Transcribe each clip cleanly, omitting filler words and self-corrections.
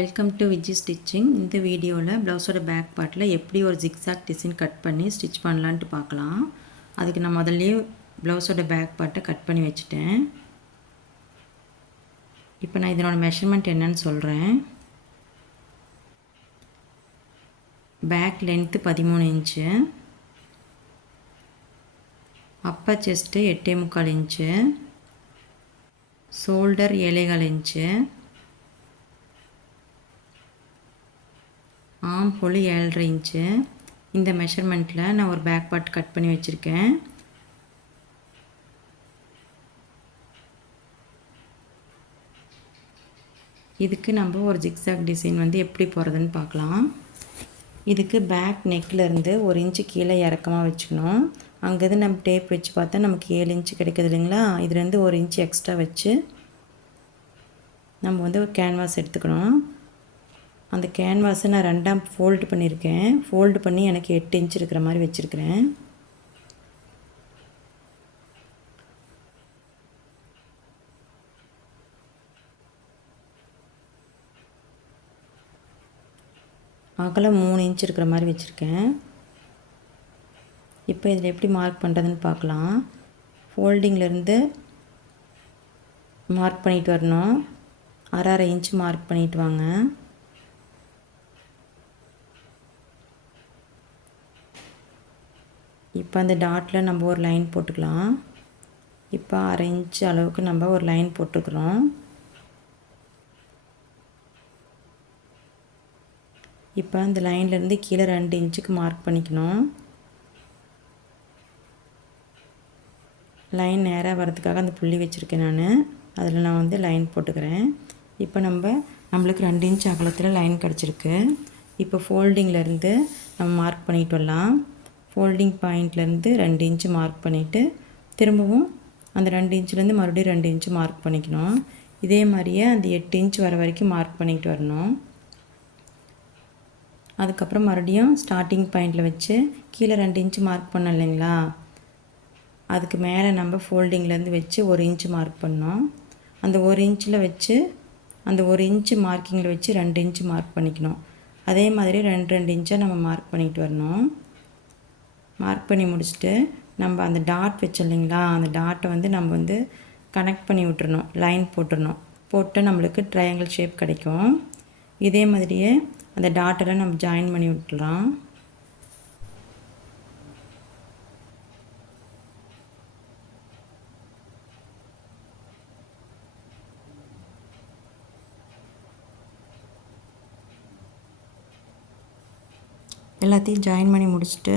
Welcome to Viji stitching. இந்த வீடியோவில் ப்ளவுஸோட பேக் பார்ட்டில் எப்படி ஒரு ஜிக்ஸாக் டிசைன் கட் பண்ணி ஸ்டிச் பண்ணலான்ட்டு பார்க்கலாம். அதுக்கு நான் முதல்லையே ப்ளவுஸோட பேக் பார்ட்டை கட் பண்ணி வச்சுட்டேன். இப்போ நான் இதனோட மெஷர்மெண்ட் என்னன்னு சொல்கிறேன். Back length 13 inch, upper chest 8.25 inch, shoulder 7.25 inch, arm hole 7.5 inch. இந்த மெஷர்மெண்ட்டில் நான் ஒரு பேக் பார்ட் கட் பண்ணி வச்சுருக்கேன். இதுக்கு நம்ம ஒரு ஜிக்ஸாக் டிசைன் எப்படி போகிறதுன்னு பார்க்கலாம். இதுக்கு பேக் நெக்லேருந்து 1 இன்ச்சு கீழே இறக்கமாக வச்சுக்கணும். அங்கேருந்து நம்ம டேப் வச்சு பார்த்தா நமக்கு 7 இன்ச்சு கிடைக்குது இல்லைங்களா. இதுலேருந்து 1 இன்ச்சு எக்ஸ்ட்ரா வச்சு நம்ம ஒரு கேன்வாஸ் எடுத்துக்கணும். அந்த கேன்வாஸை நான் 2ஆம் ஃபோல்டு பண்ணியிருக்கேன். ஃபோல்டு பண்ணி எனக்கு 8 இன்ச் இருக்கிற மாதிரி வச்சுருக்கிறேன். அகலம் 3 இன்ச் இருக்கிற மாதிரி வச்சுருக்கேன். இப்போ இதில் எப்படி மார்க் பண்ணுறதுன்னு பார்க்கலாம். ஃபோல்டிங்லேருந்து மார்க் பண்ணிட்டு வரணும். 1/2 இன்ச் மார்க் பண்ணிட்டு வாங்க. இப்போ அந்த டாட்டில் நம்ம ஒரு லைன் போட்டுக்கலாம். இப்போ 1/2 இன்ச் அளவுக்கு நம்ம ஒரு லைன் போட்டுக்கிறோம். இப்போ அந்த லைன்லேருந்து கீழே 2 இன்ச்சுக்கு மார்க் பண்ணிக்கணும். லைன் நேராக வரதுக்காக அந்த புள்ளி வச்சுருக்கேன் நான். அதில் நான் லைன் போட்டுக்கிறேன். இப்போ நம்மளுக்கு 2 இன்ச் அகலத்தில் லைன் கிடச்சிருக்கு. இப்போ ஃபோல்டிங்லேருந்து நம்ம மார்க் பண்ணிட்டு வரலாம். ஃபோல்டிங் பாயிண்ட்லேருந்து 2 இன்ச்சு மார்க் பண்ணிவிட்டு திரும்பவும் அந்த 2 இன்ச்லேருந்து மறுபடியும் 2 இன்ச்சு மார்க் பண்ணிக்கணும். இதே மாதிரியே அந்த 8 இன்ச் வர வரைக்கும் மார்க் பண்ணிக்கிட்டு வரணும். அதுக்கப்புறம் மறுபடியும் ஸ்டார்டிங் பாயிண்டில் வச்சு கீழே 2 இன்ச்சு மார்க் பண்ணோம் இல்லைங்களா, அதுக்கு மேலே நம்ம ஃபோல்டிங்லேருந்து வச்சு 1 இன்ச்சு மார்க் பண்ணோம். அந்த 1 இன்ச்சில் வச்சு அந்த 1 இன்ச்சு மார்க்கிங்கில் வச்சு 2 இன்ச்சு மார்க் பண்ணிக்கணும். அதே மாதிரி 2 இன்ச்சாக நம்ம மார்க் பண்ணிக்கிட்டு வரணும். மார்க் பண்ணி முடிச்சுட்டு நம்ம அந்த டாட் வச்சோம் இல்லைங்களா, அந்த டாட்டை நம்ம கனெக்ட் பண்ணி விட்டுறணும். லைன் போட்டுடணும். போட்டு நம்மளுக்கு ட்ரையாங்கிள் ஷேப் கிடைக்கும். இதே மாதிரியே அந்த டாட்டெல்லாம் நம்ம ஜாயின் பண்ணி விட்டுலாம். எல்லாத்தையும் ஜாயின் பண்ணி முடிச்சுட்டு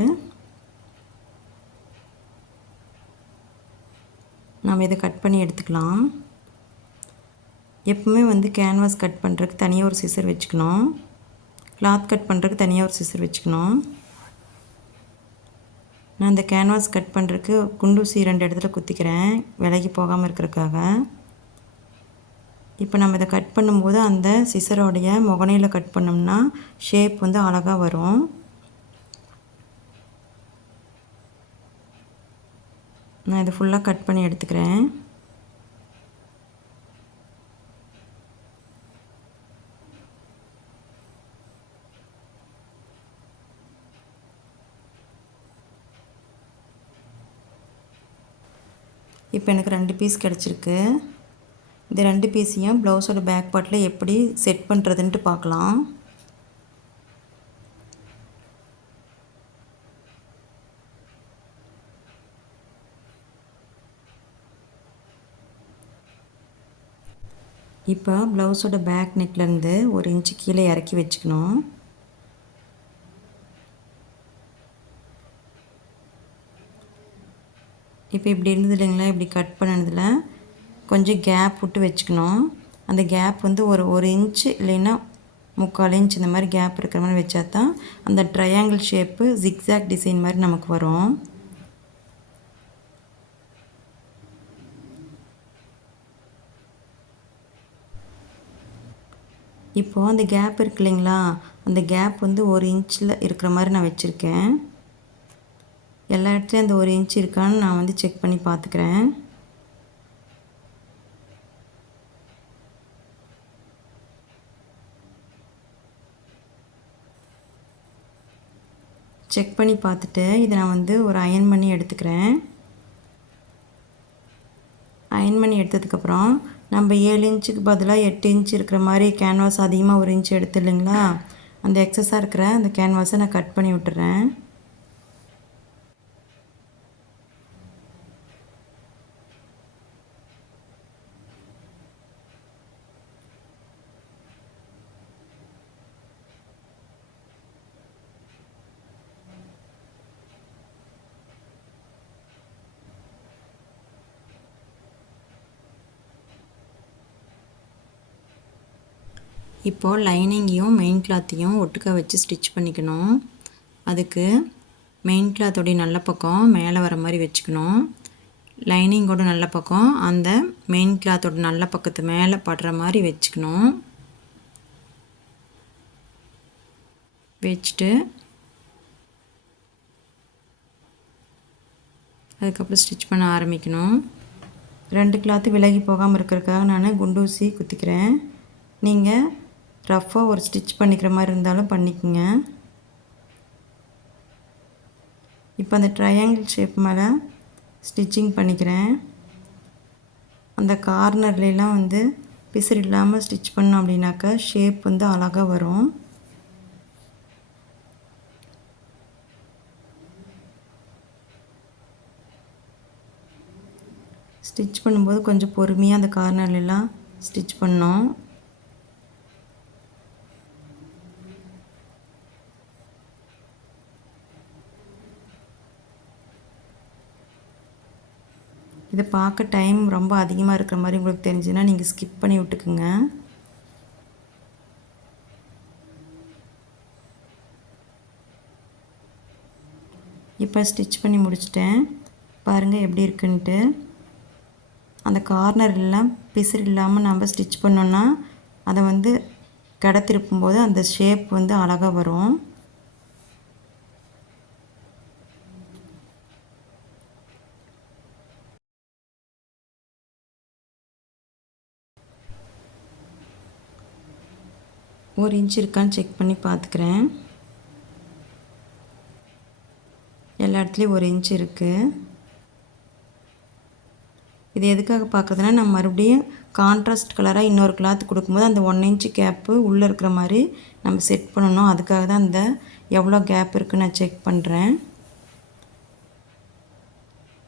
நம்ம இதை கட் பண்ணி எடுத்துக்கலாம். எப்பவுமே கேன்வாஸ் கட் பண்ணுறதுக்கு தனியாக ஒரு சிசர் வச்சுக்கணும். கிளாத் கட் பண்ணுறதுக்கு தனியாக ஒரு சிசர் வச்சுக்கணும். நான் இந்த கேன்வாஸ் கட் பண்ணுறதுக்கு குண்டூசி 2 இடத்துல குத்திக்கிறேன், விலகி போகாமல் இருக்கிறதுக்காக. இப்போ நம்ம இதை கட் பண்ணும்போது அந்த சிசரோடைய முகனையில் கட் பண்ணோம்னா ஷேப் அழகாக வரும். நான் இதை ஃபுல்லாக கட் பண்ணி எடுத்துக்கிறேன். இப்போ எனக்கு 2 பீஸ் கிடச்சிருக்கு. இந்த 2 பீஸையும் ப்ளவுஸோட பேக் பார்ட்டில் எப்படி செட் பண்ணுறதுன்ட்டு பார்க்கலாம். இப்போ ப்ளவுஸோட பேக் நெக்லேருந்து 1 இன்ச்சு கீழே இறக்கி வச்சுக்கணும். இப்போ இப்படி இருந்தது இல்லைங்களா, இப்படி கட் பண்ணதில் கொஞ்சம் கேப் விட்டு வச்சுக்கணும். அந்த கேப் ஒரு இன்ச்சு இல்லைன்னா 3/4 இன்ச் இந்த மாதிரி கேப் இருக்கிற மாதிரி வச்சா தான் அந்த ட்ரையாங்கிள் ஷேப்பு ஜிக்ஸாக் டிசைன் மாதிரி நமக்கு வரும். இப்போது அந்த கேப் இருக்கு இல்லைங்களா, அந்த கேப் 1 இன்ச்சில் இருக்கிற மாதிரி நான் வச்சுருக்கேன். எல்லா இடத்துலையும் அந்த 1 இன்ச் இருக்கான்னு நான் செக் பண்ணி பார்த்துக்கிறேன். செக் பண்ணி பார்த்துட்டு இதை நான் வந்து ஒரு அயர்ன் பண்ணி எடுத்துக்கிறேன். அயர்ன் பண்ணி எடுத்ததுக்கப்புறம் நம்ம 7 இன்ச்சுக்கு பதிலாக 8 இன்ச் இருக்கிற மாதிரி கேன்வாஸ் அதிகமாக 1 இன்ச் எடுத்து இல்லைங்களா, அந்த எக்ஸஸாக இருக்கிற அந்த கேன்வாஸை நான் கட் பண்ணி விட்டுறேன். இப்போது லைனிங்கையும் மெயின் கிளாத்தையும் ஒட்டுக்கா வச்சு ஸ்டிச் பண்ணிக்கணும். அதுக்கு மெயின் கிளாத்தோடைய நல்ல பக்கம் மேலே வர மாதிரி வச்சுக்கணும். லைனிங்கோட நல்ல பக்கம் அந்த மெயின் கிளாத்தோட நல்ல பக்கத்து மேலே படுற மாதிரி வச்சுக்கணும். வச்சுட்டு அதுக்கப்புறம் ஸ்டிச் பண்ண ஆரம்பிக்கணும். 2 கிளாத்து விலகி போகாமல் இருக்கிறதுக்காக நான் குண்டூசி குத்திக்கிறேன். நீங்கள் ரஃப்பாக ஒரு ஸ்டிச் பண்ணிக்கிற மாதிரி இருந்தாலும் பண்ணிக்கோங்க. இப்போ அந்த ட்ரையாங்கிள் ஷேப் மேலே ஸ்டிச்சிங் பண்ணிக்கிறேன். அந்த கார்னர்லாம் வந்து பிசுறு இல்லாமல் ஸ்டிச் பண்ணோம் அப்படின்னாக்கா ஷேப் வந்து அழகாக வரும். ஸ்டிச் பண்ணும்போது கொஞ்சம் பொறுமையாக அந்த கார்னர்லாம் ஸ்டிச் பண்ணோம். இதை பார்க்க டைம் ரொம்ப அதிகமாக இருக்கிற மாதிரி உங்களுக்கு தெரிஞ்சுன்னா நீங்கள் ஸ்கிப் பண்ணி விட்டுக்குங்க. இப்போ ஸ்டிச் பண்ணி முடிச்சிட்டேன். பாருங்கள் எப்படி இருக்குன்ட்டு. அந்த கார்னர் எல்லாம் பிசுறு இல்லாமல் நம்ம ஸ்டிச் பண்ணோன்னா அதை வந்து கடத்திருக்கும்போது அந்த ஷேப் வந்து அழகாக வரும். ஒரு இன்ச் இருக்கான்னு செக் பண்ணி பார்த்துக்கிறேன். எல்லா இடத்துலையும் 1 இன்ச் இருக்குது. இது எதுக்காக பார்க்குறதுனா நம்ம மறுபடியும் கான்ட்ராஸ்ட் கலராக இன்னொரு கிளாத் கொடுக்கும்போது அந்த 1 இன்ச் கேப்பு உள்ளே இருக்கிற மாதிரி நம்ம செட் பண்ணணும். அதுக்காக தான் அந்த எவ்வளோ கேப் இருக்குன்னு நான் செக் பண்ணுறேன்.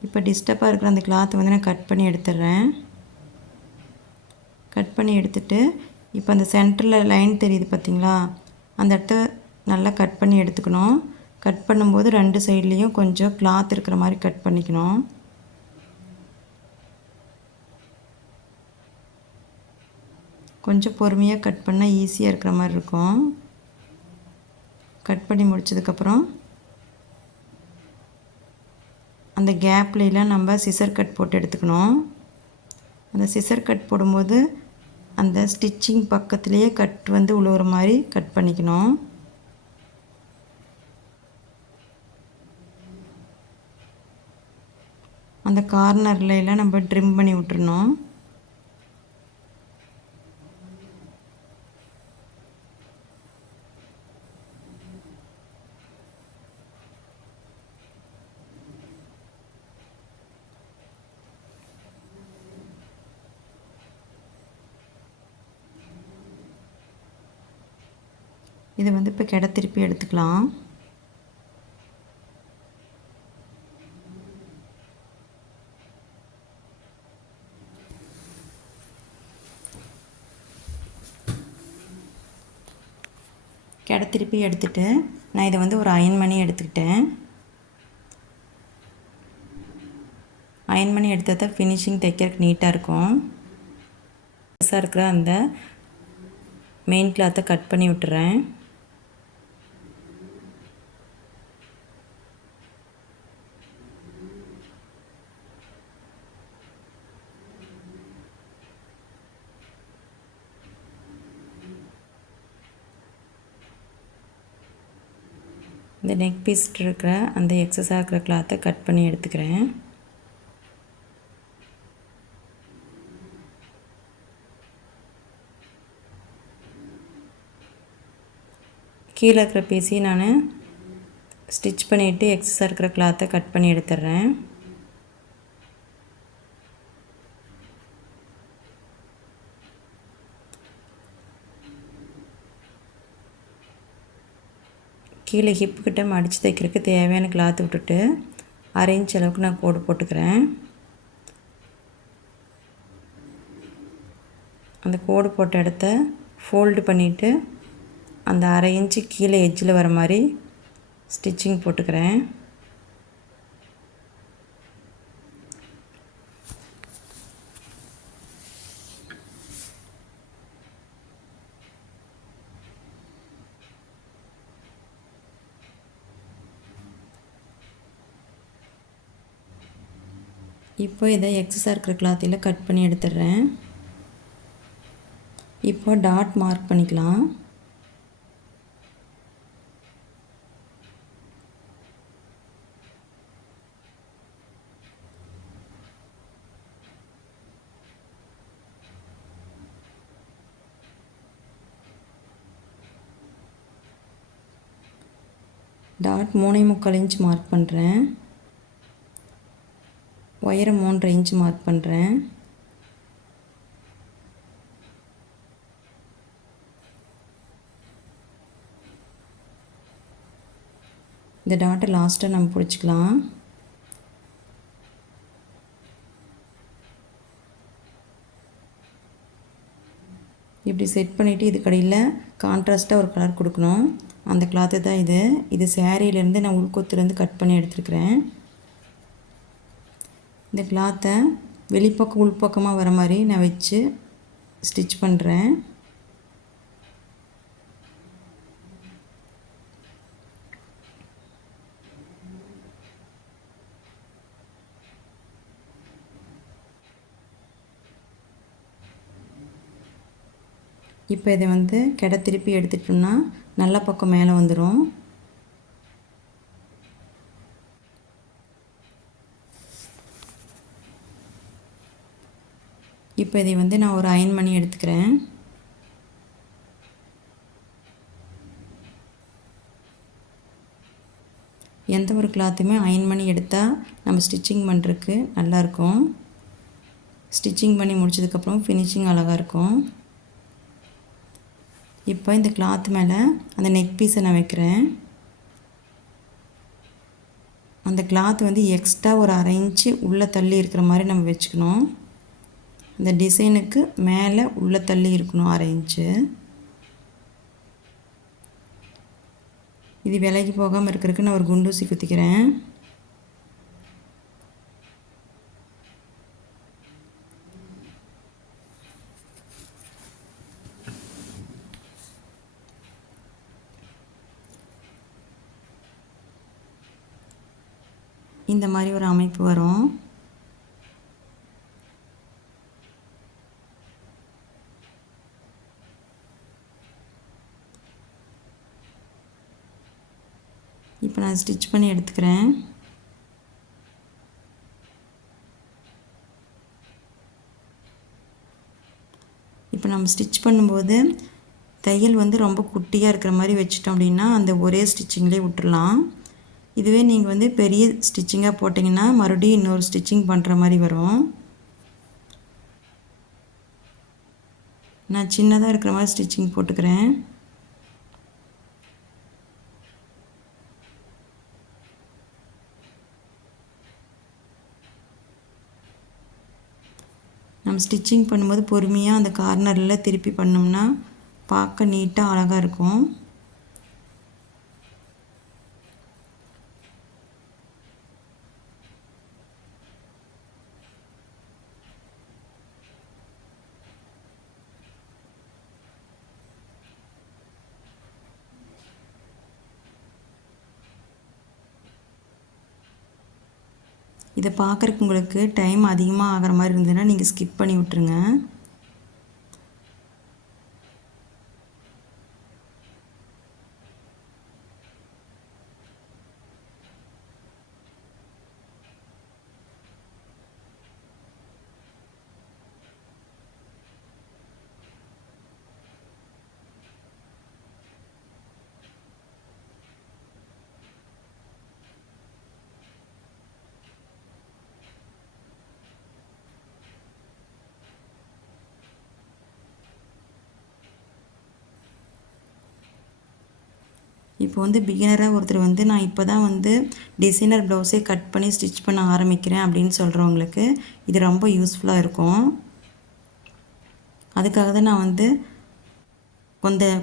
இப்போ டிஸ்டர்பாக இருக்கிற அந்த கிளாத்தை வந்து நான் கட் பண்ணி எடுத்துடுறேன். கட் பண்ணி எடுத்துகிட்டு இப்போ அந்த சென்டரில் லைன் தெரியுது பார்த்திங்களா, அந்த இடத்த நல்லா கட் பண்ணி எடுத்துக்கணும். கட் பண்ணும்போது 2 சைட்லேயும் கொஞ்சம் கிளாத் இருக்கிற மாதிரி கட் பண்ணிக்கணும். கொஞ்சம் பொறுமையாக கட் பண்ணால் ஈஸியாக இருக்கிற மாதிரி இருக்கும். கட் பண்ணி முடிச்சதுக்கப்புறம் அந்த கேப்லாம் நம்ம சிசர் கட் போட்டு எடுத்துக்கணும். அந்த சிசர் கட் போடும்போது அந்த ஸ்டிச்சிங் பக்கத்துலேயே கட் வந்து உழுவுற மாதிரி கட் பண்ணிக்கணும். அந்த கார்னர்லாம் நம்ம ட்ரிம் பண்ணி விட்டுறணும். இதை வந்து இப்போ திருப்பி எடுத்துக்கலாம். திருப்பி எடுத்துகிட்டு நான் இதை வந்து ஒரு அயர்ன் பண்ணி எடுத்துக்கிட்டேன். அயர்ன் பண்ணி எடுத்தால் தான் ஃபினிஷிங் தைக்கிறதுக்கு நீட்டாக இருக்கும். பெருசாக இருக்கிற அந்த மெயின் கிளாத்தை கட் பண்ணி விட்டுறேன். இந்த நெக் பீஸ் இருக்கிற அந்த எக்ஸஸாக இருக்கிற கிளாத்தை கட் பண்ணி எடுத்துக்கிறேன். கீழே இருக்கிற பீஸையும் நான் ஸ்டிச் பண்ணிவிட்டு எக்ஸஸாக இருக்கிற கிளாத்தை கட் பண்ணி எடுத்துடுறேன். கீழே ஹிப்புக்கிட்ட மடித்து தைக்கிறதுக்கு தேவையான கிளாத்து விட்டுட்டு 1/2 இன்ச் அளவுக்கு நான் கோடு போட்டுக்கிறேன். அந்த கோடு போட்ட இடத்த ஃபோல்டு பண்ணிவிட்டு அந்த 1/2 இன்ச்சு கீழே எட்ஜில் வர மாதிரி ஸ்டிச்சிங் போட்டுக்கிறேன். இப்போ இதை எக்ஸஸாக இருக்கிற கிளாத்தில் கட் பண்ணி எடுத்துடுறேன். இப்போ டாட் மார்க் பண்ணிக்கலாம். டாட் 3.25 இன்ச் மார்க் பண்ணுறேன். ஒயரை 3.5 இன்ச் மார்க் பண்ணுறேன். இந்த டாட்டை லாஸ்ட்டாக நம்ம பிடிச்சிக்கலாம். இப்படி செட் பண்ணிவிட்டு இது கடையில் கான்ட்ராஸ்ட்டாக ஒரு கலர் கொடுக்கணும். அந்த கிளாத்து தான் இது சேரீலேருந்து நான் உள்கொத்துலேருந்து கட் பண்ணி எடுத்துருக்கிறேன். இந்த கிளாத்தை வெளிப்பக்கம் உள்பக்கமாக வர மாதிரி நான் வச்சு ஸ்டிச் பண்ணுறேன். இப்போ இதை கெடை திருப்பி எடுத்துட்டோம்னா நல்ல பக்கம் மேலே வந்துடும். இப்போ இதை நான் ஒரு அயன் பண்ணி எடுத்துக்கிறேன். எந்த ஒரு கிளாத்துமே அயன் பண்ணி எடுத்தால் நம்ம ஸ்டிச்சிங் பண்ணுறதுக்கு நல்லாயிருக்கும். ஸ்டிச்சிங் பண்ணி முடிச்சதுக்கப்புறம் ஃபினிஷிங் அழகாக இருக்கும். இப்போ இந்த கிளாத் மேலே அந்த நெக் பீஸை நான் வைக்கிறேன். அந்த கிளாத் எக்ஸ்ட்ரா ஒரு 1/2 இன்ச்சு உள்ளே தள்ளி இருக்கிற மாதிரி நம்ம வச்சுக்கணும். இந்த டிசைனுக்கு மேலே உள்ளே தள்ளி இருக்கணும் 1/2 இன்ச்சு. இது விலகி போகாமல் இருக்கிறதுக்கு நான் ஒரு குண்டூசி குத்திக்கிறேன். இந்த மாதிரி ஒரு அமைப்பு வரும். இப்போ நான் ஸ்டிச் பண்ணி எடுத்துக்கிறேன். இப்போ நம்ம ஸ்டிச் பண்ணும்போது தையல் ரொம்ப குட்டியாக இருக்கிற மாதிரி வச்சிட்டோம் அப்படின்னா அந்த ஒரே ஸ்டிச்சிங்லேயே விட்டுடலாம். இதுவே நீங்கள் பெரிய ஸ்டிச்சிங்காக போட்டிங்கன்னா மறுபடியும் இன்னொரு ஸ்டிச்சிங் பண்ணுற மாதிரி வரும். நான் சின்னதாக இருக்கிற மாதிரி ஸ்டிச்சிங் போட்டுக்கிறேன். நம்ம ஸ்டிச்சிங் பண்ணும்போது பொறுமையாக அந்த கார்னரில் திருப்பி பண்ணோம்னா பார்க்க நீட்டாக அழகாக இருக்கும். இதை பார்க்குறக்கு உங்களுக்கு டைம் அதிகமாக ஆகிற மாதிரி இருந்ததுன்னா நீங்கள் ஸ்கிப் பண்ணி விட்டுருங்க. இப்போ வந்து பிகினராக ஒருத்தர் வந்து நான் இப்போ தான் வந்து டிசைனர் ப்ளவுஸே கட் பண்ணி ஸ்டிச் பண்ண ஆரம்பிக்கிறேன் அப்படின்னு சொல்கிறவங்களுக்கு இது ரொம்ப யூஸ்ஃபுல்லாக இருக்கும். அதுக்காக தான் நான் வந்து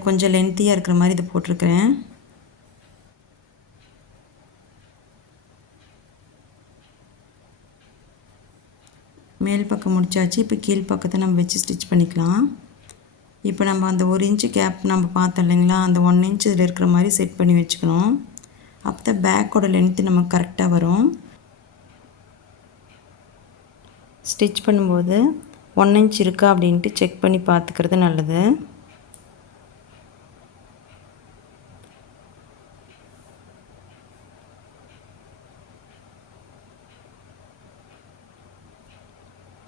கொஞ்சம் லென்த்தியாக இருக்கிற மாதிரி இது போட்டிருக்கிறேன். மேல் பக்கம் முடிச்சாச்சு. இப்போ கீழ் பக்கத்தை நம்ம வச்சு ஸ்டிச் பண்ணிக்கலாம். இப்போ நம்ம அந்த 1 இன்ச்சு கேப் நம்ம பார்த்தோம் இல்லைங்களா, அந்த 1 இன்ச் இதில் இருக்கிற மாதிரி செட் பண்ணி வச்சுக்கணும். அப்போ தான் பேக்கோட லென்த்து நமக்கு கரெக்டாக வரும். ஸ்டிச் பண்ணும்போது 1 இன்ச் இருக்கா அப்படின்ட்டு செக் பண்ணி பார்த்துக்கிறது நல்லது.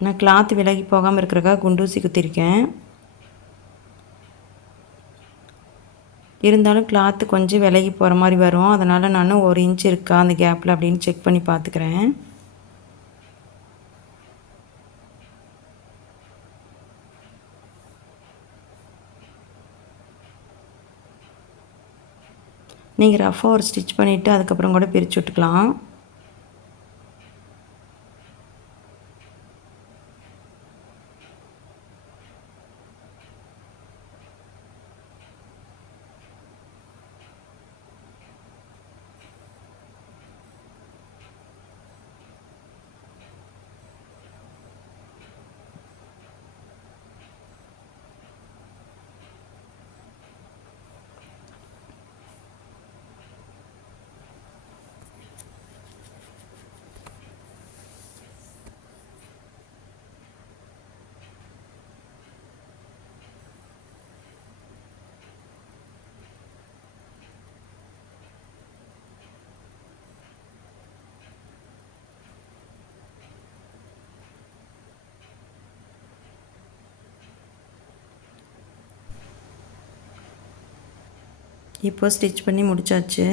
நான் கிளாத் விலகி போகாமல் இருக்கிறக்காக குண்டூசி குத்திருக்கேன். இருந்தாலும் கிளாத்து கொஞ்சம் விலகி போகிற மாதிரி வரும். அதனால் நான் 1 இன்ச் இருக்கா அந்த கேப்பில் அப்படின்னு செக் பண்ணி பார்த்துக்கிறேன். நீங்கள் ரஃபாக ஒரு ஸ்டிச் பண்ணிவிட்டு அதுக்கப்புறம் கூட பிரித்து விட்டுக்கலாம். இப்போ ஸ்டிச் பண்ணி முடிச்சாச்சு.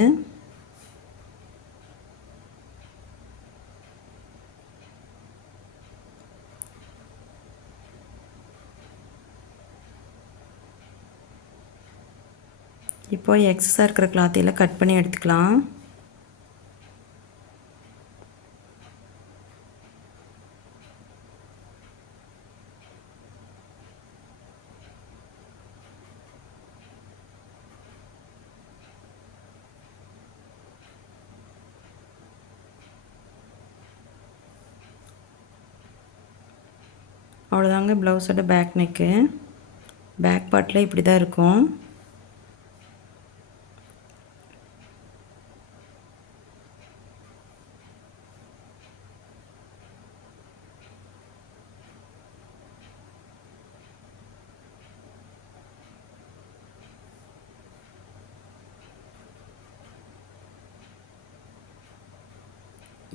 இப்போ எக்ஸஸாக இருக்கிற கிளாத்தையெல்லாம் கட் பண்ணி எடுத்துக்கலாம். அவ்வளோதாங்க ப்ளவுஸோட பேக் நெக்கு. பேக் பார்ட்டில் இப்படி தான் இருக்கும்.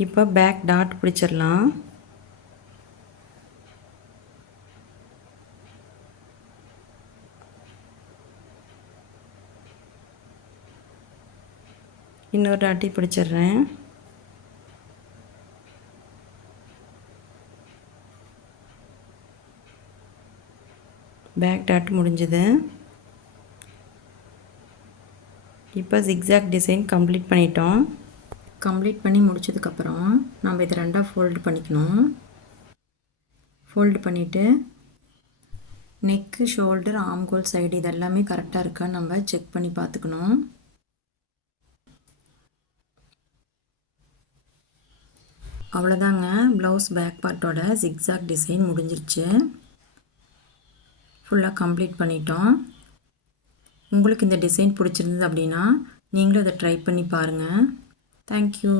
இப்போ பேக் டாட் பிடிச்சிடலாம். இன்னொரு டாட்டி பிடிச்சிடுறேன். பேக் டாட் முடிஞ்சது. இப்போ ஜிக்ஸாக் டிசைன் கம்ப்ளீட் பண்ணிட்டோம். கம்ப்ளீட் பண்ணி முடிச்சதுக்கப்புறம் நம்ம இதை 2ஆக ஃபோல்டு பண்ணிக்கணும். ஃபோல்டு பண்ணிவிட்டு நெக்கு, ஷோல்டர், ஆம்கோல் சைடு இதெல்லாமே கரெக்டாக இருக்கான்னு நம்ம செக் பண்ணி பார்த்துக்கணும். அவ்வளோதாங்க, ப்ளவுஸ் பேக் பார்ட்டோட ஜிக்ஸாக் டிசைன் முடிஞ்சிருச்சு. ஃபுல்லாக கம்ப்ளீட் பண்ணிட்டோம். உங்களுக்கு இந்த டிசைன் பிடிச்சிருந்தது அப்படின்னா நீங்களும் அதை ட்ரை பண்ணி பாருங்கள். தேங்க்யூ.